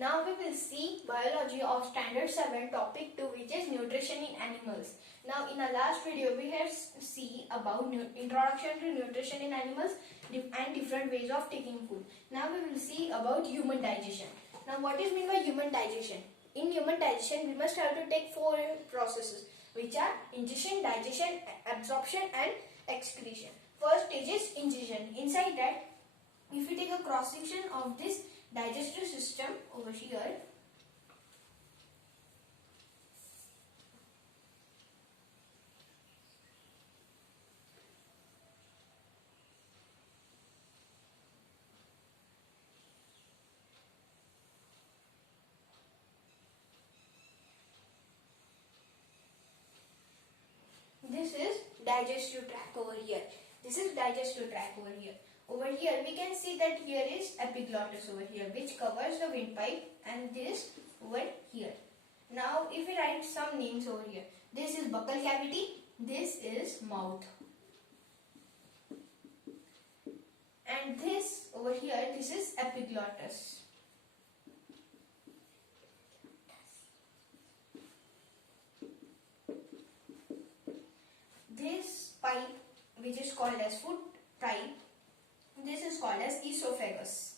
Now we will see biology of standard 7 topic 2, which is nutrition in animals. Now in our last video we have see about introduction to nutrition in animals and different ways of taking food. Now we will see about human digestion. Now what is meant by human digestion? In human digestion we must have to take 4 processes, which are ingestion, digestion, absorption and excretion. First stage is ingestion. Inside that, if we take a cross section of this digestive system over here, this is digestive tract over here. This is digestive tract over here. Over here we can see that here is epiglottis over here, which covers the windpipe, and this over here. Now if we write some names over here, this is buccal cavity, this is mouth, and this over here, this is epiglottis. This pipe, which is called as food pipe, this is called as esophagus.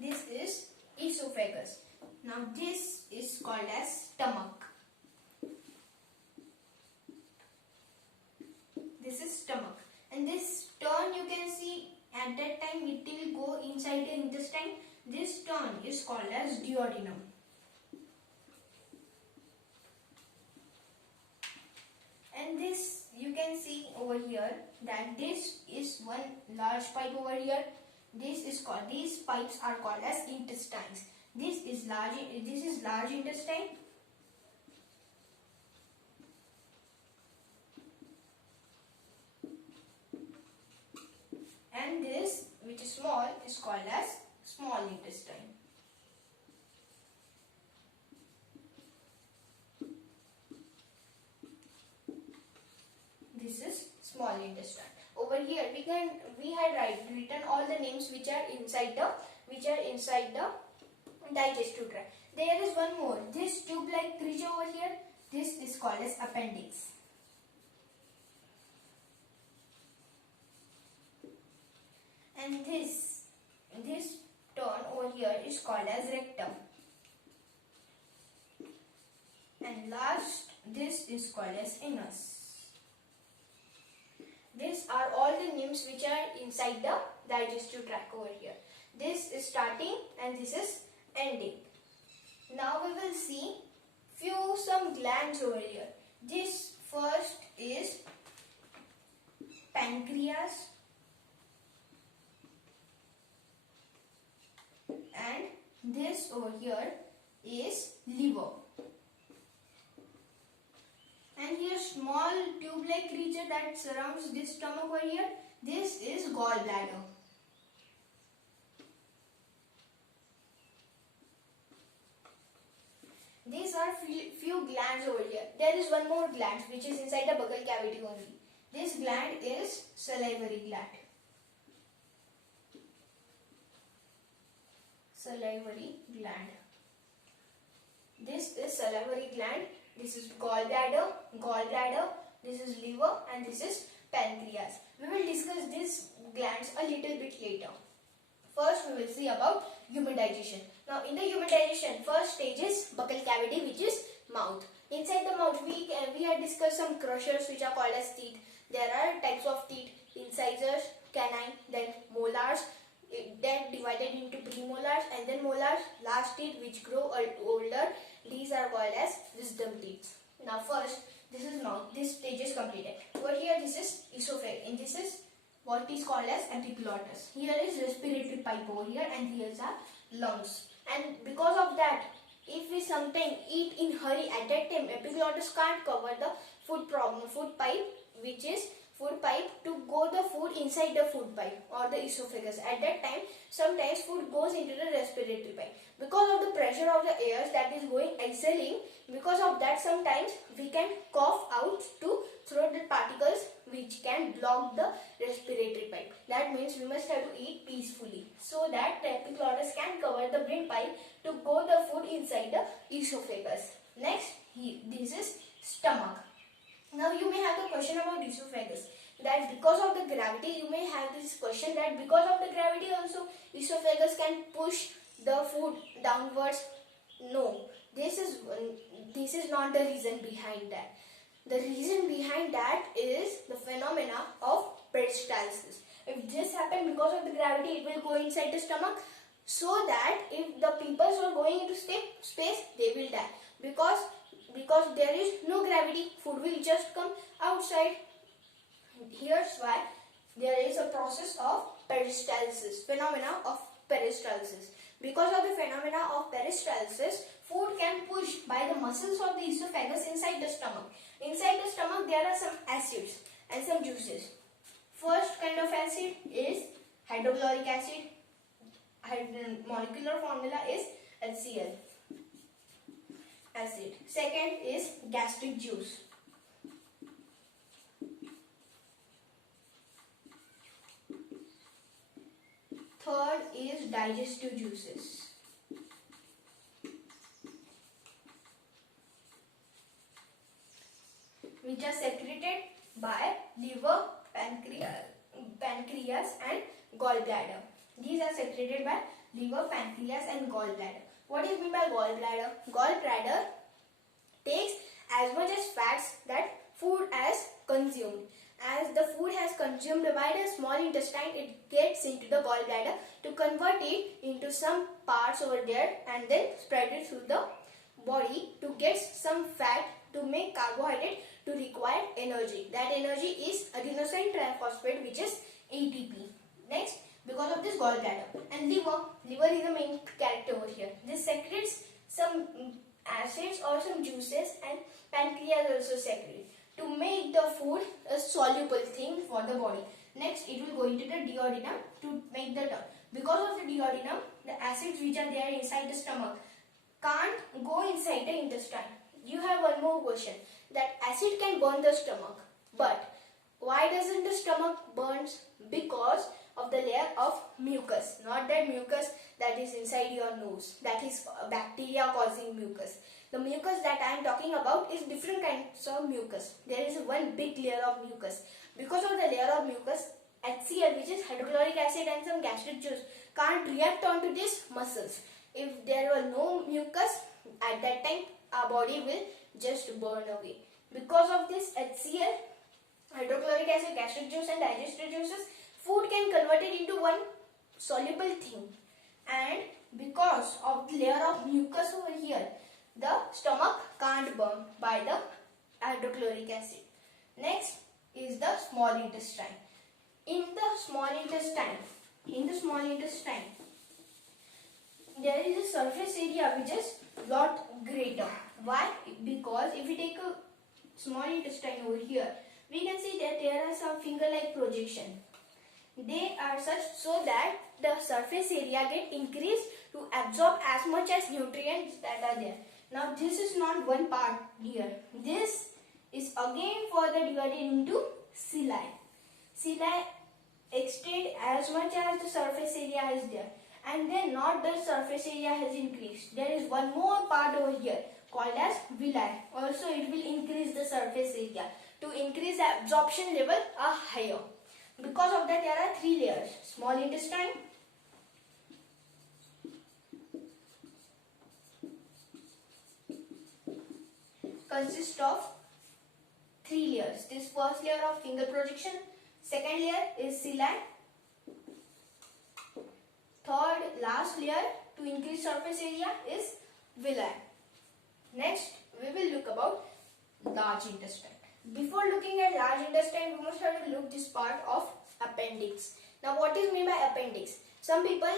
This is esophagus. Now this is called as stomach. This is stomach. And this turn, you can see at that time it will go inside the intestine. This turn is called as duodenum. And this, you can see over here that this is one large pipe over here. These pipes are called as intestines. This is large intestine. And this, which is small, is called as small intestine. This is small intestine. Over here we had written all the names which are inside the digestive tract. There is one more. This tube-like creature over here, this is called as appendix. And this turn over here is called as rectum. And last, this is called as anus. These are all the names which are inside the digestive tract over here. This is starting and this is ending. Now we will see some glands over here. This first is pancreas, and this over here is liver. And here small tube-like creature that surrounds this stomach over here, this is gallbladder. These are few glands over here. There is one more gland which is inside the buccal cavity only. This gland is salivary gland. Salivary gland. This is salivary gland. This is gallbladder, this is liver, and this is pancreas. We will discuss these glands a little bit later. First we will see about human digestion. Now in the human digestion, first stage is buccal cavity, which is mouth. Inside the mouth we had discussed some crushers which are called as teeth. There are types of teeth: incisors, canine, then molars, then divided into premolars and then molars. Last teeth which grow older, these are called as wisdom teeth. Now first, this is mouth. This stage is completed. Over here this is esophagus, and this is what is called as epiglottis. Here is respiratory pipe over here, and here are lungs. And because of that, if we sometimes eat in hurry, at that time epiglottis can't cover the food pipe, which is food pipe to go the food inside the food pipe or the esophagus. At that time, sometimes food goes into the respiratory pipe. Because of the pressure of the air that is going exhaling, because of that sometimes we can cough out to throw the particles which can block the respiratory pipe. That means we must have to eat peacefully so that the epiglottis can cover the windpipe to go the food inside the esophagus. Next, this is stomach. Now you may have the question about esophagus. That because of the gravity, you may have this question that because of the gravity also esophagus can push the food downwards. No, this is not the reason behind that. The reason behind that is the phenomena of peristalsis. If this happens because of the gravity, it will go inside the stomach, so that if the people are going into space, they will die. Because there is no gravity, food will just come outside. Here's why there is a process of peristalsis, phenomena of peristalsis. Because of the phenomena of peristalsis, food can push by the muscles of the esophagus inside the stomach. Inside the stomach, there are some acids and some juices. First kind of acid is hydrochloric acid. Molecular formula is HCl acid. Second is gastric juice. Third is digestive juices. Which are secreted by liver, pancreas and gallbladder. These are secreted by liver, pancreas and gallbladder. What is meant by gallbladder? Gallbladder takes as much as fats that food has consumed. As the food has consumed by the small intestine, it gets into the gallbladder to convert it into some parts over there and then spread it through the body to get some fat to make carbohydrate to require energy. That energy is adenosine triphosphate, which is ATP. Next, because of this gallbladder and liver is the main character over here. This secretes some acids or some juices, and pancreas also secrete to make the food a soluble thing for the body. Next, it will go into the duodenum to make the turn. Because of the duodenum, the acids which are there inside the stomach can't go inside the intestine. You have one more question, that acid can burn the stomach, but why doesn't the stomach burns? Because of the layer of mucus, not that mucus that is inside your nose, that is bacteria causing mucus. The mucus that I am talking about is different kinds of mucus. There is one big layer of mucus. Because of the layer of mucus, HCl, which is hydrochloric acid and some gastric juice, can't react onto these muscles. If there were no mucus, at that time our body will just burn away. Because of this HCl, hydrochloric acid, gastric juice and digestive juices, food can convert it into one soluble thing. And because of the layer of mucus over here, the stomach can't burn by the hydrochloric acid. Next is the small intestine. In the small intestine, there is a surface area which is lot greater. Why? Because if we take a small intestine over here, we can see that there are some finger-like projection. They are such so that the surface area get increased to absorb as much as nutrients that are there. Now this is not one part here. This is again further divided into cilia. Cilia extend as much as the surface area is there. And then not the surface area has increased. There is one more part over here called as villi. Also it will increase the surface area. To increase the absorption level are higher. Because of that there are three layers. Small intestine, consists of three layers. This first layer of finger projection, second layer is cilia, third last layer to increase surface area is villi. Next we will look about large intestine. Before looking at large intestine, we must have to look this part of appendix. Now what is meant by appendix? Some people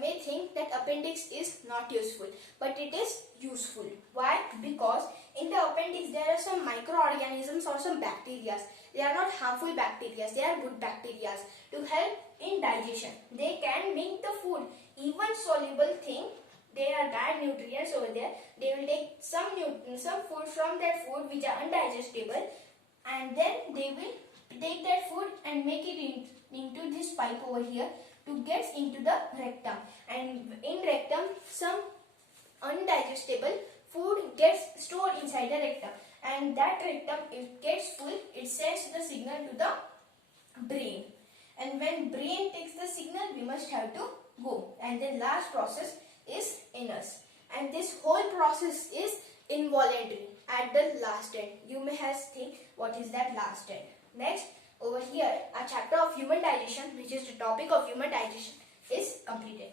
may think that appendix is not useful, but it is useful. Why? Because in the appendix there are some microorganisms or some bacteria. They are not harmful bacteria, they are good bacteria to help in digestion. They can make the food even soluble thing. They are bad nutrients over there. They will take some food from that food which are undigestible, and then they take that food and make it into this pipe over here to get into the rectum, and in rectum some undigestible food gets stored inside the rectum, and that rectum, it gets full, it sends the signal to the brain, and when brain takes the signal, we must have to go, and the last process is anus, and this whole process is involuntary at the last end. You may have think what is that last end. Next, over here, a chapter of human digestion, which is the topic of human digestion, is completed.